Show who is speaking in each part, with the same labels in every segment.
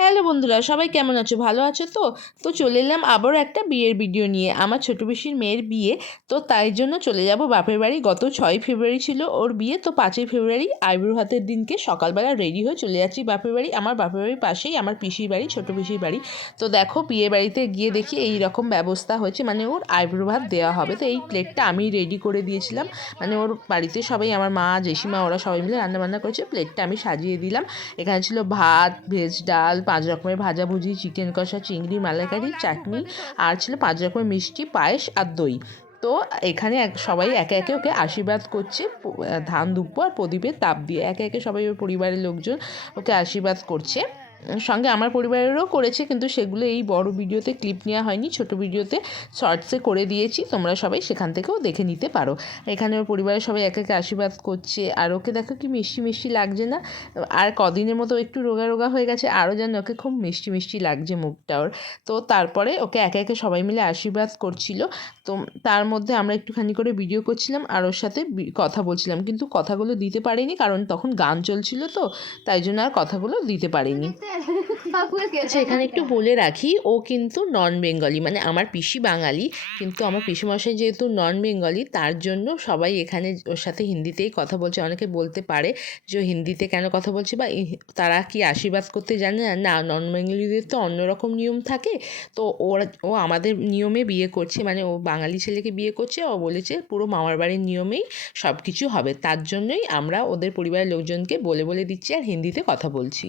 Speaker 1: Hello বন্ধুরা, সবাই কেমন আছো? ভালো আছো তো? তো চলে এলাম আবারও একটা বিয়ের ভিডিও নিয়ে। আমার ছোটো পিসির মেয়ের বিয়ে, তো তাই জন্য চলে যাব বাপের বাড়ি। গত ছয় ফেব্রুয়ারি ছিল ওর বিয়ে, তো পাঁচই ফেব্রুয়ারি আইব্রো হাতের দিনকে সকালবেলা রেডি হয়ে চলে যাচ্ছি বাপের বাড়ি। আমার বাপের বাড়ির পাশেই আমার পিসির বাড়ি, ছোটো পিসির বাড়ি। তো দেখো, বিয়ে বাড়িতে গিয়ে দেখি এই রকম ব্যবস্থা হয়েছে। মানে ওর আইব্রো ভাত দেওয়া হবে। তো এই প্লেটটা আমি রেডি করে দিয়েছিলাম। মানে ওর বাড়িতে সবাই, আমার মা জেসিমা ওরা সবাই মিলে রান্নাবান্না করেছে। প্লেটটা আমি সাজিয়ে দিলাম। এখানে ছিল ভাত ভেজ ডাল পাঁচ রকমের ভাজাভুজি চিকেন কষা, চিংড়ি, মালাইকারি, চাটনি, আর ছিল পাঁচ রকমের মিষ্টি, পায়েস আর দই। তো এখানে এক, সবাই একে একে ওকে আশীর্বাদ করছে ধান দুব্ব আর প্রদীপের তাপ দিয়ে। একে একে সবাই ওর পরিবারের লোকজন ওকে আশীর্বাদ করছে। সঙ্গে আমার পরিবারেরও করেছে, কিন্তু সেগুলো এই বড় ভিডিওতে ক্লিপ নেওয়া হয়নি, ছোট ভিডিওতে শর্টসে করে দিয়েছি, তোমরা সবাই সেখান থেকেও দেখে নিতে পারো। এখানে ওর পরিবারের সবাই একে একে আশীর্বাদ করছে, আর ওকে দেখো কি মিষ্টি মিষ্টি লাগছে না? আর কদিনের মতো একটু রোগা রোগা হয়ে গেছে, আরও যেন ওকে খুব মিষ্টি মিষ্টি লাগছে মুখটা ওর। তো তারপরে ওকে একে একে সবাই মিলে আশীর্বাদ করছিল। তো তার মধ্যে আমরা একটুখানি করে ভিডিও করছিলাম, আর ওর সাথে কথা বলছিলাম, কিন্তু কথাগুলো দিতে পারিনি, কারণ তখন গান চলছিল তো, তাই জন্য আর কথাগুলো দিতে পারিনি। এখানে একটু বলে রাখি, ও কিন্তু নন বেঙ্গলি মানে আমার পিসি বাঙালি, কিন্তু আমার পিসিমশাই যেহেতু নন বেঙ্গলি তার জন্য সবাই এখানে ওর সাথে হিন্দিতেই কথা বলছে। অনেকে বলতে পারে যে হিন্দিতে কেন কথা বলছে বা তারা কি আশীর্বাদ করতে জানে? না না নন বেঙ্গলিদের তো অন্যরকম নিয়ম থাকে। তো ওরা, ও আমাদের নিয়মে বিয়ে করছে মানে ও বাঙালি ছেলেকে বিয়ে করছে, ও বলেছে পুরো মামার বাড়ির নিয়মেই সব কিছু হবে। তার জন্যই আমরা ওদের পরিবারের লোকজনকে বলে বলে দিচ্ছি আর হিন্দিতে কথা বলছি।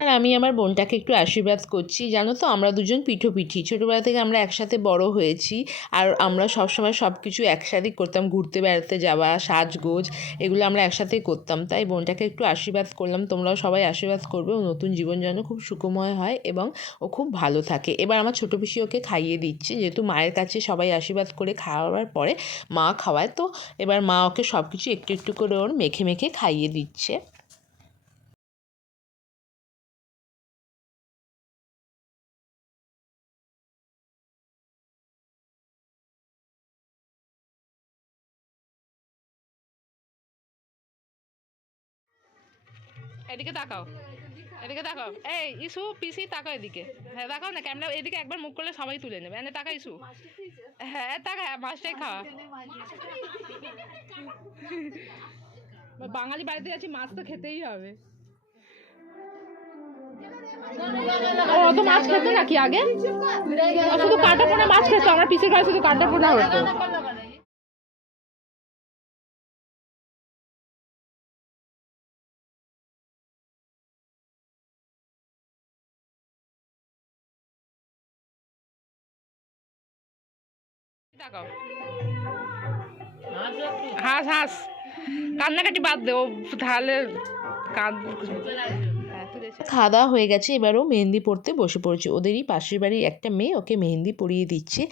Speaker 1: আর আমি আমার বোনটাকে একটু আশীর্বাদ করছি, জানো তো? আমরা দুজন পিঠোপিঠি। ছোটোবেলা থেকে আমরা একসাথে বড় হয়েছি আর আমরা সবসময় সব কিছু একসাথেই করতাম। ঘুরতে, বেড়াতে যাওয়া, সাজগোজ এগুলো আমরা একসাথেই করতাম। তাই বোনটাকে একটু আশীর্বাদ করলাম। তোমরাও সবাই আশীর্বাদ করবে। ও নতুন জীবন যেন খুব সুখময় হয় এবং ও খুব ভালো থাকে। এবার আমার ছোটো পিসি ওকে খাইয়ে দিচ্ছে। যেহেতু মায়ের কাছে সবাই আশীর্বাদ করে খাওয়ার পরে মা খাওয়ায়, তো এবার মা ওকে সব কিছু একটু একটু করে ওর মেখে মেখে খাইয়ে দিচ্ছে। এদিকে তাকাও। এদিকে তাকাও। এই, ইসু, পিসি, তাকাও এদিকে। হ্যাঁ তাকাও না, ক্যামেরা, এদিকে একবার মুখ করলে সবাই তুলে নেবে। এনে তাকা ইসু। হ্যাঁ তাকা হ্যাঁ মাছটাই খাওয়া বাঙালি বাড়িতে যাচ্ছি, মাছ তো খেতেই হবে। ও তো মাছ খেতো নাকি আগে? শুধু কাটা পোনা মাছ খেতো, আমরা পিসের ঘরে শুধু কাটা পোনা হতো। হাস হাস কান্নাকাটি বাদ দে ও তাহলে খাওয়া দাওয়া হয়ে গেছে এবারও মেহেন্দি পড়তে বসে পড়েছে। ওদেরই পাশের বাড়ির একটা মেয়ে ওকে মেহেন্দি পরিয়ে দিচ্ছে।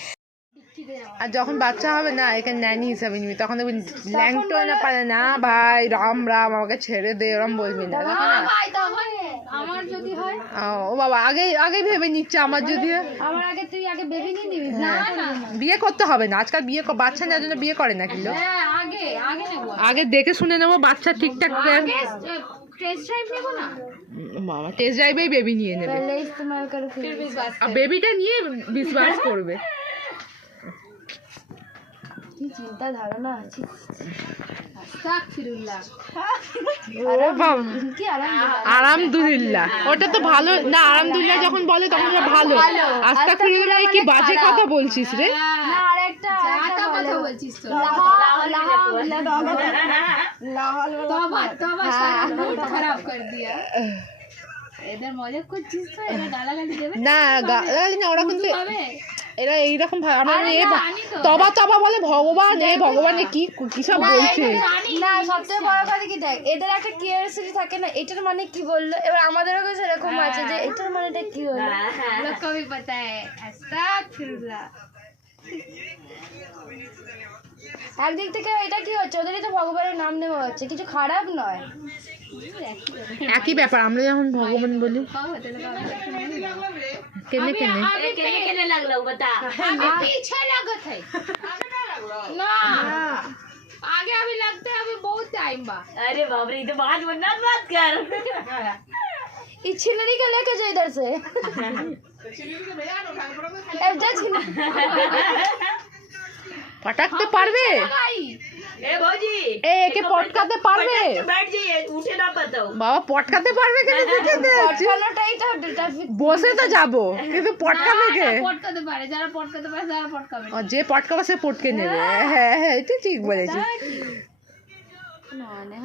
Speaker 1: আর যখন বাচ্চা হবে না এখানে ন্যানি হিসাবে নিবি। তখন দেখবি ল্যাংটো না পারে। না ভাই রাম রাম আমাকে ছেড়ে দে ওরম বলবি না। ও বাবা আগে আগে ভেবে নিচ্ছে আমার যদি।
Speaker 2: আমার আগে তুই আগে ভেবে নিয়ে নিবি। না হ্যাঁ। না।
Speaker 1: বিয়ে করতে হবে না আজকাল বিয়ে বাচ্চা নেওয়ার জন্য বিয়ে করে না কিলো
Speaker 2: হ্যাঁ, আগে আগে নেব।
Speaker 1: আগে দেখে শুনে নেব বাচ্চা ঠিকঠাক
Speaker 2: টেস্ট ড্রাইভ নেব না?
Speaker 1: মামা টেস্ট ড্রাইভেই বেবি নিয়ে নেবে। আর বেবিটা নিয়ে বিশ্বাস করবে।
Speaker 2: কি চিন্তা ধারণা আছে? আস্তাগফিরুল্লাহ।
Speaker 1: ও বাবা।
Speaker 2: কি আরাম
Speaker 1: আলহামদুলিল্লাহ। ওটা তো ভালো। না যখন বলে তখন ওটা ভালো। কি বাজে কথা বলছিস রে?
Speaker 2: না গালাগালি
Speaker 1: না গা- না ওরা কিন্তু এরা এইরকম আমরা এ। তবা তবা বলে ভগবান এ ভগবান কি কি সব বলছে?
Speaker 2: না সবথেকে বড় কথা কি দেখ এদের একটা কিউরিয়াসিটি থাকে না এটার মানে কি বলল? এবার আমাদেরও কাছে এরকম আছে যে এটার মানেটা কি হলো? লোক কবি পাতা আস্তাগফিরুল্লাহ একদিক থেকে এটা কি হচ্ছে? ওদেরই তো ভগবানের নাম নেওয়া হচ্ছে। কিছু খারাপ নয়।
Speaker 1: একই ব্যাপার আমরা যখন ভগবান বলি কেনে কেনে
Speaker 3: केने केने लगलो बता
Speaker 2: अभी पीछे लगत है ना आगे अभी लगता है अभी बहुत टाइम बा
Speaker 3: अरे बाप रे ये तो बात मत बात कर
Speaker 2: इस छिलरी को लेके जाओ इधर से अब जा छिलरी
Speaker 1: পটাকতে পারবে
Speaker 2: भाई
Speaker 1: এ একে পটকাতে পারবে? বাবা পটকাতে পারবে বসে তো যাব কিন্তু হ্যাঁ, যে পটকাবে সে পটকে নেবে। হ্যাঁ হ্যাঁ এটা ঠিক
Speaker 2: বলেছিস।
Speaker 1: মানে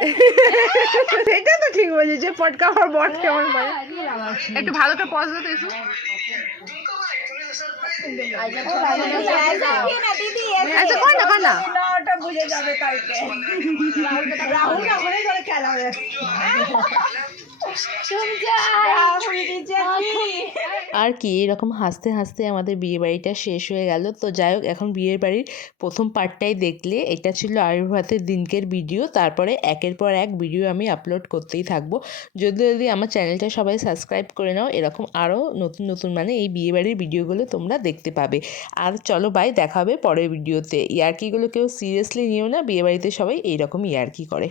Speaker 1: তো ঠিক বলছে যে পটকা একটু ভালো করে পজ দিতে আচ্ছা কর না কর না আর কি, এরকম হাসতে হাসতে আমাদের বিয়ে বাড়িটা শেষ হয়ে গেল। তো যাই হোক, এখন বিয়ের বাড়ির প্রথম পার্টটাই দেখলে, এটা ছিল আবির্ভাতের দিনকের ভিডিও তারপরে একের পর এক ভিডিও আমি আপলোড করতেই থাকব। যদি যদি আমার চ্যানেলটা সবাই সাবস্ক্রাইব করে নাও, এরকম আরও নতুন নতুন মানে এই বিয়ে বাড়ির ভিডিওগুলো তোমরা দেখতে পাবে। আর চলো বাই দেখা হবে পরের ভিডিওতে ইয়ার্কিগুলো কেউ সিরিয়াসলি নিও না বিয়ে বাড়িতে সবাই এইরকম ইয়ার্কি করে।